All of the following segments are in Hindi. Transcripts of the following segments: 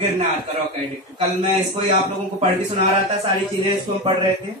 गिरनार का रॉक एडिक्ट। कल मैं इसको ही आप लोगों को पढ़ के सुना रहा था, सारी चीजें इसको हम पढ़ रहे थे।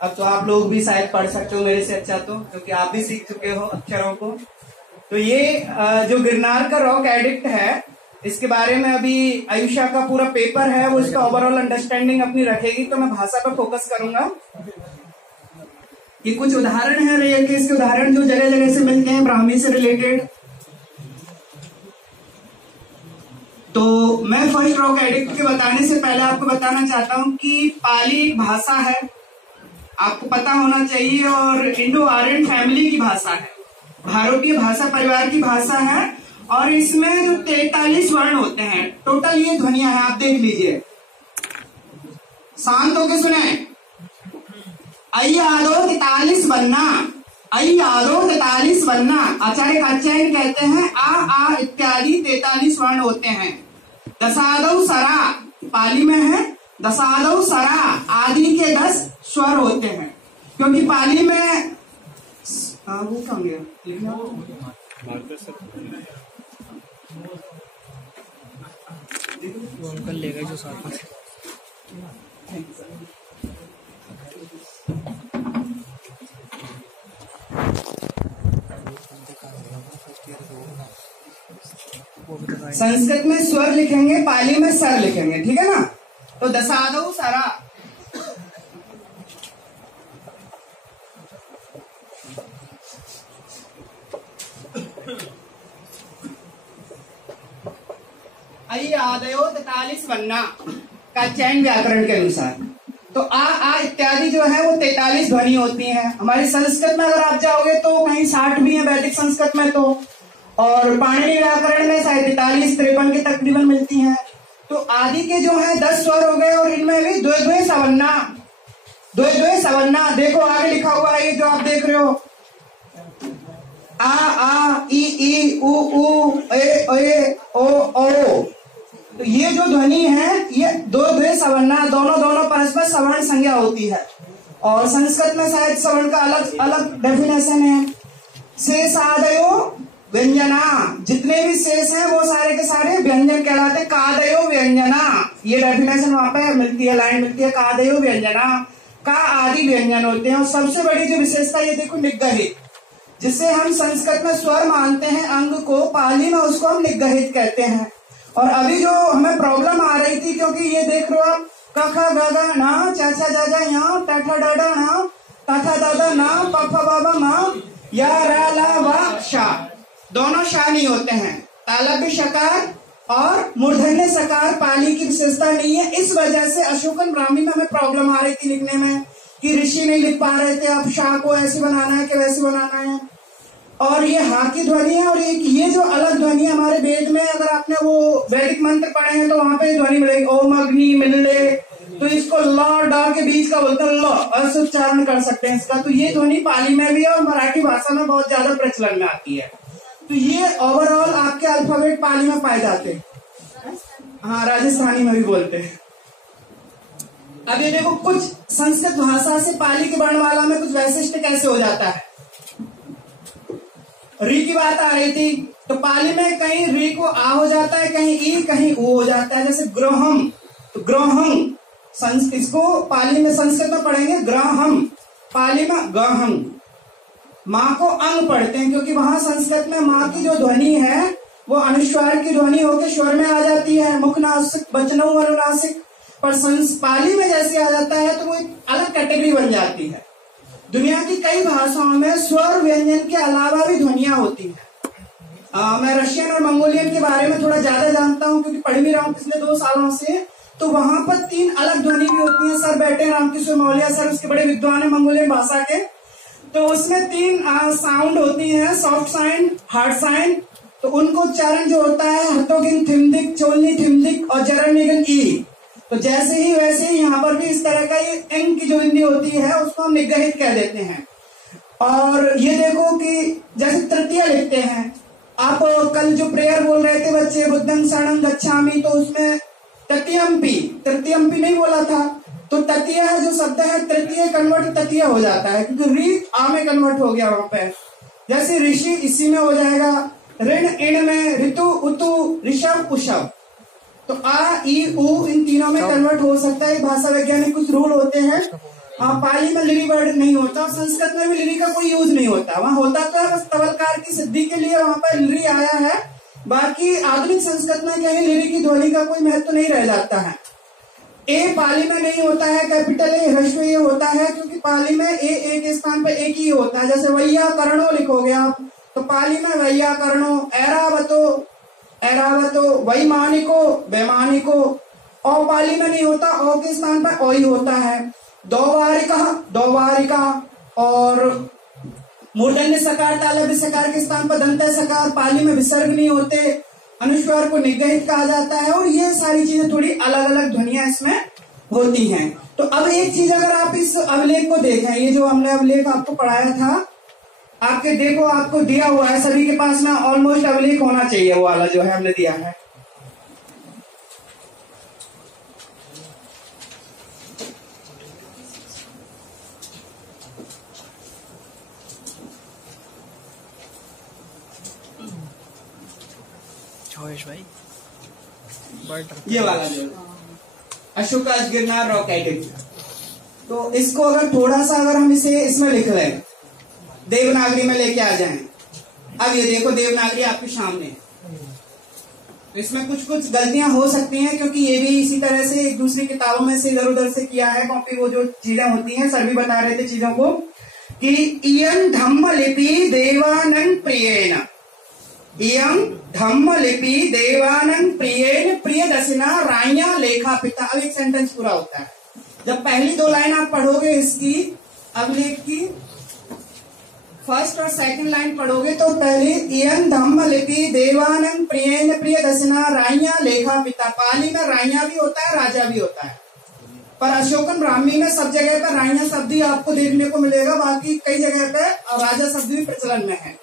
अब तो आप लोग भी शायद पढ़ सकते हो मेरे से अच्छा, तो क्योंकि आप भी सीख चुके हो अक्षरों को। तो ये जो गिरनार का रॉक एडिक्ट है, इसके बारे में अभी आयुषा का पूरा पेपर है, वो इसका ओवरऑल अंडरस्टैंडिंग अपनी रखेगी। तो मैं भाषा पर फोकस करूंगा। ये कुछ उदाहरण है रियल केस के उदाहरण जो जगह जगह से मिलते हैं ब्राह्मी से रिलेटेड। तो मैं फर्स्ट रॉक एडिक्ट के बताने से पहले आपको बताना चाहता हूं कि पाली एक भाषा है, आपको पता होना चाहिए, और इंडो आर्यन फैमिली की भाषा है, भारतीय भाषा परिवार की भाषा है। और इसमें जो 43 वर्ण होते हैं टोटल, ये ध्वनियां हैं, आप देख लीजिए, शांत होके सुने। आई आदो 43 वन्ना, आई आदो 43 वन्ना। आचार्य कात्यायन कहते हैं आ इत्यादि 43 वर्ण होते हैं। दसादौ सरा पाली में है, दसादौ सरा आदि के 10 स्वर होते हैं, क्योंकि पाली में वो कहाँ गया वो अंकल ले गए जो साथ में। संस्कृत में स्वर लिखेंगे, पाली में सर लिखेंगे, ठीक है ना। तो दसादौ सरा, आई आदयो 43 वन्ना का चयन व्याकरण के अनुसार। तो आ इत्यादि जो है वो 43 ध्वनि होती हैं। हमारी संस्कृत में अगर आप जाओगे तो कहीं 60 भी है वैदिक संस्कृत में, तो और पाणिनि व्याकरण में शायद 43 53 के तकरीबन मिलती हैं। तो आदि के जो है 10 स्वर हो गए, और इनमें भी द्वे द्वे सवन्ना, द्वे द्वे सवन्ना। देखो आगे लिखा हुआ है, ये जो आप देख रहे हो, आ ई उ ए ओ। तो ये जो ध्वनि है ये दो द्वे सवर्णा, दोनों परस्पर सवर्ण संज्ञा होती है। और संस्कृत में शायद सवर्ण का अलग अलग डेफिनेशन है। शेषादयो व्यंजना, जितने भी शेष हैं वो सारे के सारे व्यंजन कहलाते हैं। कादयो व्यंजना, ये डेफिनेशन वहां पे मिलती है, लाइन मिलती है, कादयो व्यंजना, का आदि व्यंजन होते हैं। और सबसे बड़ी जो विशेषता ये देखो निगहित, जिससे हम संस्कृत में स्वर मानते हैं अंग को, पाली में उसको हम निगहित कहते हैं। और अभी जो हमें प्रॉब्लम आ रही थी, क्योंकि ये देख रहे हो आप, कखा गगा ना, चाचा जाजा यहाँ, टाठा डाडा ना, टाठा दादा ना, पफा बाबा माँ, या रा ला वा शा, दोनों शा नहीं होते हैं। तालव्य शकार और मूर्धन्य सकार पाली की विशेषता नहीं है। इस वजह से अशोकन ब्राह्मी में हमें प्रॉब्लम आ रही थी लिखने में, कि ऋषि नहीं लिख पा रहे थे, अब शाह को ऐसे बनाना है कि वैसे बनाना है। और ये हा की ध्वनि है, और ये जो अलग ध्वनि है हमारे वेद में, अगर आपने वो वैदिक मंत्र पढ़े हैं तो वहां पे ध्वनि मिलेगी, ओम अग्नि मिलले, तो इसको ल डा के बीच का बोलते हैं ल, ऐसे उच्चारण कर सकते हैं इसका। तो ये ध्वनि पाली में भी है और मराठी भाषा में बहुत ज्यादा प्रचलन में आती है। तो ये ओवरऑल आपके अल्फाबेट पाली में पाए जाते हैं। हाँ, राजस्थानी में भी बोलते हैं। अब ये देखो, कुछ संस्कृत भाषा से पाली के वर्णमाला में कुछ वैशिष्ट कैसे हो जाता है। री की बात आ रही थी, तो पाली में कहीं री को आ हो जाता है, कहीं ई कहीं ऊ हो जाता है। जैसे ग्रहम, तो ग्रहम इसको पाली में संस्कृत में पढ़ेंगे ग्रहम, पाली में गहम। माँ को अंग पढ़ते हैं, क्योंकि वहां संस्कृत में माँ की जो ध्वनि है वो अनुस्वार की ध्वनि होकर स्वर में आ जाती है, मुखनासिक वचनों अनुनासिक। पर पाली में जैसे आ जाता है तो वो एक अलग कैटेगरी बन जाती है। दुनिया की कई भाषाओं में स्वर व्यंजन के अलावा भी ध्वनियां होती हैं। मैं रशियन और मंगोलियन के बारे में थोड़ा ज्यादा जानता हूं, क्योंकि पढ़ भी रहा हूं पिछले 2 सालों से। तो वहां पर 3 अलग ध्वनि भी होती हैं। सर बैठे रामकिशोर मौर्य सर, उसके बड़े विद्वान है मंगोलियन भाषा के। तो उसमें 3 साउंड होती है, सॉफ्ट साइन, हार्ड साइन। तो उनको चरण जो होता है हर्तोगिन थिम्दिक, चोलनी थिम्दिक और जरनिगन ई। तो जैसे ही वैसे ही यहाँ पर भी इस तरह का ये इंग की जो हिंदी होती है उसको हम निगहित कह देते हैं। और ये देखो कि जैसे तृतीय लिखते हैं, आप कल जो प्रेयर बोल रहे थे बच्चे, बुद्धं शरणं गच्छामि, तो उसमें तृतीयम्पी नहीं बोला था। तो तृतीय है जो शब्द है, तृतीय कन्वर्ट तृतीय हो जाता है, क्योंकि री आ में कन्वर्ट हो गया वहां पे। जैसे ऋषि इसी में हो जाएगा, ऋण इण में, ऋतु उतु, ऋषभ उषभ। तो आ, ई, उ इन तीनों में कन्वर्ट हो सकता है। भाषा वैज्ञानिक कुछ रूल होते हैं। पाली में लिरी वर्ड नहीं होता और संस्कृत में भी लिरी का कोई यूज नहीं होता। वहां होता तो है बस तवलकार की सिद्धि के लिए वहां पर लिरी आया है। बाकी आधुनिक संस्कृत में कहीं लिरी की ध्वनि का कोई महत्व नहीं रह जाता है। ए पाली में नहीं होता है, कैपिटल ए ह्रस्व ए होता है, क्योंकि पाली में ए के स्थान पर एक ही होता है। जैसे वैयाकरणो लिखोगे आप तो पाली में वैयाकरणो, ऐरावतो, वैमानिको, वैमानिको। औ पाली में नहीं होता, औ के स्थान पर औ ही होता है। दौवारिका और मूर्धन्य सकार तालव्य सकार के स्थान पर दंत सकार। पाली में विसर्ग नहीं होते, अनुस्वार को निग्रहित कहा जाता है। और ये सारी चीजें थोड़ी अलग अलग ध्वनियां इसमें होती हैं। तो अब एक चीज अगर आप इस अभिलेख को देखें, ये जो हमने अभिलेख आपको पढ़ाया था, आपके देखो आपको दिया हुआ है, सभी के पास में ऑलमोस्ट अभिलेख होना चाहिए, वो वाला जो है हमने दिया है। भाई ये वाला जो अशोकास गिरनार रॉक एडिट। तो इसको अगर थोड़ा सा अगर हम इसे इसमें लिख लें, देवनागरी में लेके आ जाएं। अब ये देखो देवनागरी आपके सामने, तो इसमें कुछ कुछ गलतियां हो सकती हैं क्योंकि ये भी इसी तरह से एक दूसरी किताबों में से इधर उधर से किया है कॉपी। वो जो चीजें होती हैं, सर भी बता रहे थे चीजों को कि इयं धम्म लिपि देवानंद प्रियेन, इयं धम्म लिपि देवानंद प्रियेन प्रियदर्शिना राया लेखा पिता। अब एक सेंटेंस पूरा होता है। जब पहली दो लाइन आप पढ़ोगे इसकी अभिलेख की, फर्स्ट और सेकंड लाइन पढ़ोगे तो पहले इयं धम्म लिपि देवानंद प्रियेन प्रियदर्शिना राया लेखा पिता। पाली में राया भी होता है, राजा भी होता है, पर अशोकन ब्राह्मी में सब जगह पर राया शब्द ही आपको देखने को मिलेगा। बाकी कई जगह पे राजा शब्द भी प्रचलन में है।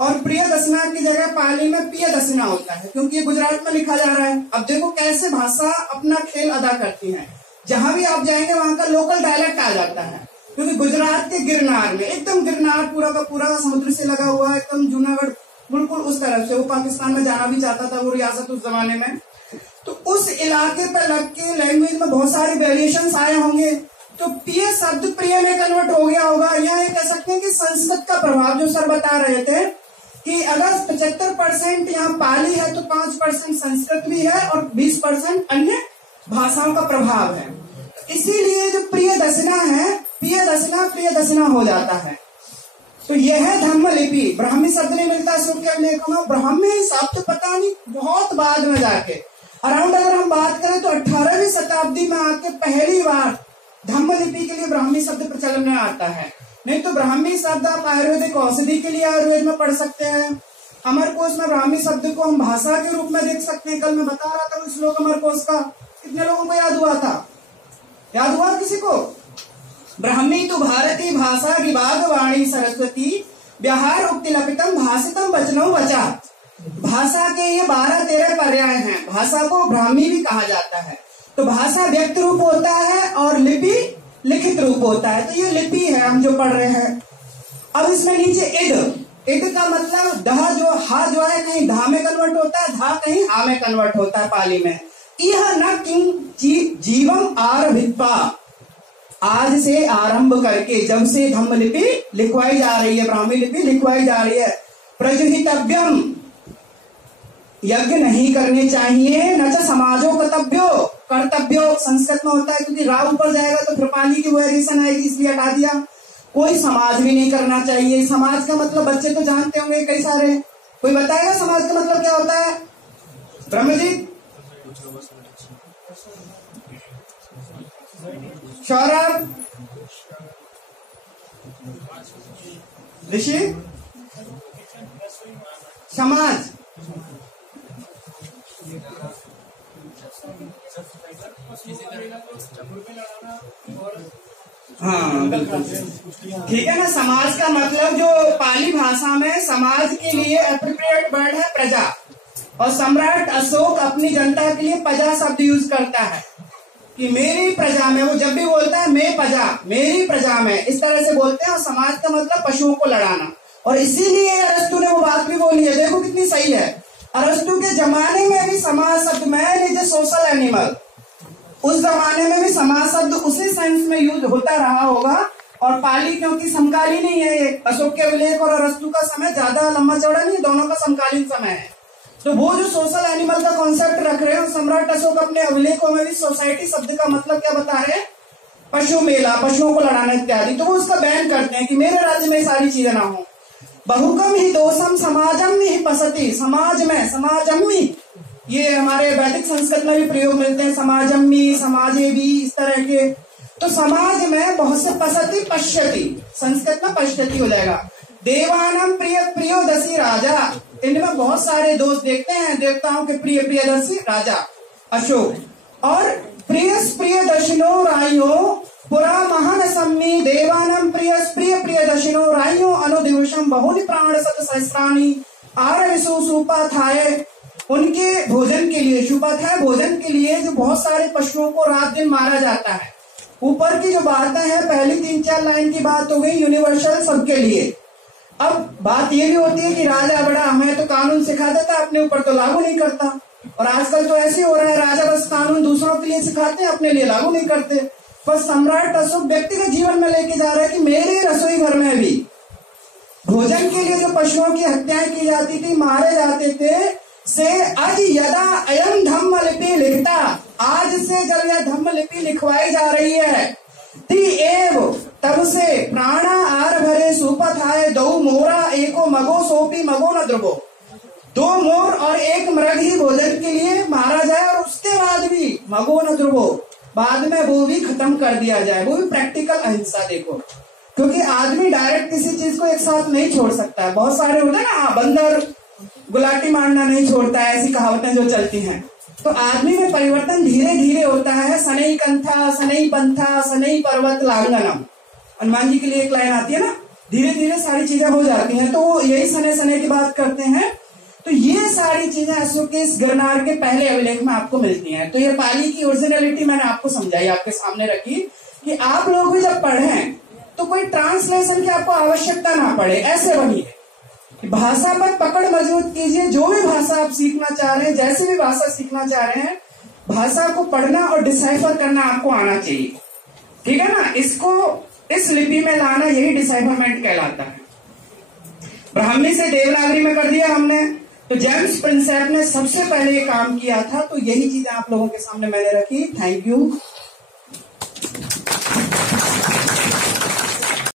और प्रियदर्शना की जगह पाली में प्रियदर्शना होता है, क्योंकि ये गुजरात में लिखा जा रहा है। अब देखो कैसे भाषा अपना खेल अदा करती है। जहां भी आप जाएंगे वहां का लोकल डायलेक्ट आ जाता है, क्योंकि गुजरात के गिरनार में एकदम गिरनार पूरा का पूरा समुद्र से लगा हुआ है, एकदम जूनागढ़ बिल्कुल उस तरफ से। वो पाकिस्तान में जाना भी चाहता था वो रियासत उस जमाने में। तो उस इलाके पर लग के लैंग्वेज में बहुत सारे वेरिएशन आए होंगे। तो प्रिय शब्द प्रिय में कन्वर्ट हो गया होगा। यहाँ कह सकते हैं कि संस्कृत का प्रभाव, जो सर बता रहे थे कि अगर 75% यहाँ पाली है तो 5% संस्कृत भी है और 20% अन्य भाषाओं का प्रभाव है। इसीलिए जो प्रियदर्शना है, प्रियदर्शना हो जाता है। तो यह है धम्म लिपि। ब्राह्मी शब्द नहीं मिलता शुरू के अभिलेखों में। ब्राह्मी शब्द पता नहीं बहुत बाद में जाके अराउंड अगर हम बात करें तो 18वीं शताब्दी में आके पहली बार धम्म लिपि के लिए ब्राह्मी शब्द प्रचलन में आता है। नहीं तो ब्राह्मी शब्द आप आयुर्वेदिक औषधि के लिए आयुर्वेद में पढ़ सकते हैं। अमरकोश में ब्राह्मी शब्द को हम भाषा के रूप में देख सकते हैं। कल मैं बता रहा था श्लोक अमरकोश का, कितने लोगों को याद हुआ था? याद हुआ किसी को? ब्राह्मी तो भारतीय भाषा विभाग वाणी सरस्वती व्यवहार उक्ति लपितम भाषितम वचनों वचा। भाषा के ये 12-13 पर्याय हैं। भाषा को ब्राह्मी भी कहा जाता है। तो भाषा व्यक्त रूप होता है और लिपि लिखित रूप होता है। तो ये लिपि है हम जो पढ़ रहे हैं। अब इसमें नीचे इद का मतलब दह जो हा जो है कहीं धा में कन्वर्ट होता है, धा कहीं हा में कन्वर्ट होता है पाली में। यह न किंग जीवम आरभित्वा, आज से आरंभ करके जब से धम्म लिपि लिखवाई जा रही है, ब्राह्मी लिपि लिखवाई जा रही है। प्रजुहितव्यम, यज्ञ नहीं करने चाहिए। न च समाजो कर्तव्यो, कर्तव्यो संस्कृत में होता है क्योंकि रा ऊपर जाएगा तो फिर पाली की वेरिएशन आएगी, इसलिए हटा दिया। कोई समाज भी नहीं करना चाहिए। समाज का मतलब बच्चे तो जानते होंगे कई सारे। कोई बताएगा समाज का मतलब क्या होता है? ब्रह्मजीत, सौरभ, ऋषि, समाज। हाँ बिल्कुल ठीक है ना। समाज का मतलब जो पाली भाषा में समाज के लिए एप्रोप्रिएट वर्ड है प्रजा। और सम्राट अशोक अपनी जनता के लिए प्रजा शब्द यूज करता है कि मेरी प्रजा में। वो जब भी बोलता है मैं प्रजा, मेरी प्रजा में, इस तरह से बोलते हैं। और समाज का मतलब पशुओं को लड़ाना। और इसीलिए अरस्तु ने वो बात भी बोली है, देखो कितनी सही है। अरस्तु के जमाने में भी समाज शब्द man is a social animal, उस जमाने में भी समाज शब्द उसी सेंस में यूज होता रहा होगा। और पाली क्योंकि समकालीन ही है, अशोक के अभिलेख और अरस्तु का समय ज्यादा लंबा चौड़ा नहीं, दोनों का समकालीन समय है। तो वो जो सोशल एनिमल का कॉन्सेप्ट रख रहे हैं, सम्राट अशोक अपने अभिलेखों में भी सोसाइटी शब्द का मतलब क्या बता रहे हैं, पशु मेला, पशुओं को लड़ाना इत्यादि। तो वो उसका बैन करते हैं कि मेरे राज्य में सारी चीजें ना हो। बहुकम ही दोषम समाजम ही पसती, समाज में, समाजम्मी, ये हमारे वैदिक संस्कृत में भी प्रयोग मिलते हैं, समाजम्मी, समाजे भी, इस तरह के। तो समाज में बहुत से पसती पश्यति, संस्कृत में पश्यति हो जाएगा। देवानाम प्रिय प्रियोदशी राजा, इनमें बहुत सारे दोष देखते हैं, देवताओं के प्रिय प्रियदर्शी राजा अशोक। और प्रियस प्रियदर्शिनो रायो पुरा महान सम्मी देवानाम प्रियस प्रिय प्रियदर्शिनो रायो अनुदिवसम बहुनि प्राण सत सहस्राणी आरविशु सुपाथाय, उनके भोजन के लिए, सुपाथाय भोजन के लिए जो बहुत सारे पशुओं को रात दिन मारा जाता है। ऊपर की जो बातें हैं, पहली 3-4 लाइन की बात हो गई यूनिवर्सल सबके लिए। अब बात ये भी होती है कि राजा बड़ा हमें तो कानून सिखा देता है, अपने ऊपर तो लागू नहीं करता। और आजकल तो ऐसे हो रहा है, राजा बस कानून दूसरों के लिए सिखाते हैं, अपने लिए लागू नहीं करते। पर सम्राट अशोक व्यक्तिगत जीवन में लेके जा रहा है कि मेरे रसोई घर में भी भोजन के लिए जो पशुओं की हत्याएं की जाती थी, मारे जाते थे, से आज यदा अयम धम्म लिपि लिखता, आज से जब यह धम्म लिपि लिखवाई जा रही है, तब से प्राणा आर भरे सुपथाय दो मोरा एको मगो सोपी मगो न द्रवो, 2 मोर और 1 मृग ही भोजन के लिए मारा जाए और उसके बाद भी मगो न द्रवो, बाद में वो भी खत्म कर दिया जाए। वो भी प्रैक्टिकल अहिंसा। देखो, क्योंकि आदमी डायरेक्ट किसी चीज को एक साथ नहीं छोड़ सकता है। बहुत सारे होते हैं ना, बंदर गुलाटी मारना नहीं छोड़ता है, ऐसी कहावतें जो चलती हैं। तो आदमी में परिवर्तन धीरे धीरे होता है। सनई कंथा सनई पंथा सनई पर्वत लांगनम, हनुमान जी के लिए एक लाइन आती है ना, धीरे धीरे सारी चीजें हो जाती हैं। तो वो यही सने सने की बात करते हैं। तो ये सारी चीजें अशोक के इस गिरनार के पहले अभिलेख में आपको मिलती हैं। तो ये पाली की ओरिजिनलिटी मैंने आपको समझाई, आपके सामने रखी, कि आप लोग भी जब पढ़ें तो कोई ट्रांसलेशन की आपको आवश्यकता ना पड़े, ऐसे बनिए। भाषा पर पकड़ मजबूत कीजिए। जो भी भाषा आप सीखना चाह रहे हैं, जैसे भी भाषा सीखना चाह रहे हैं, भाषा को पढ़ना और डिसाइफर करना आपको आना चाहिए। ठीक है ना, इसको इस लिपि में लाना, यही डिसाइफरमेंट कहलाता है। ब्राह्मी से देवनागरी में कर दिया हमने। तो जेम्स प्रिंसेप ने सबसे पहले ये काम किया था। तो यही चीजें आप लोगों के सामने मैंने रखी। Thank you.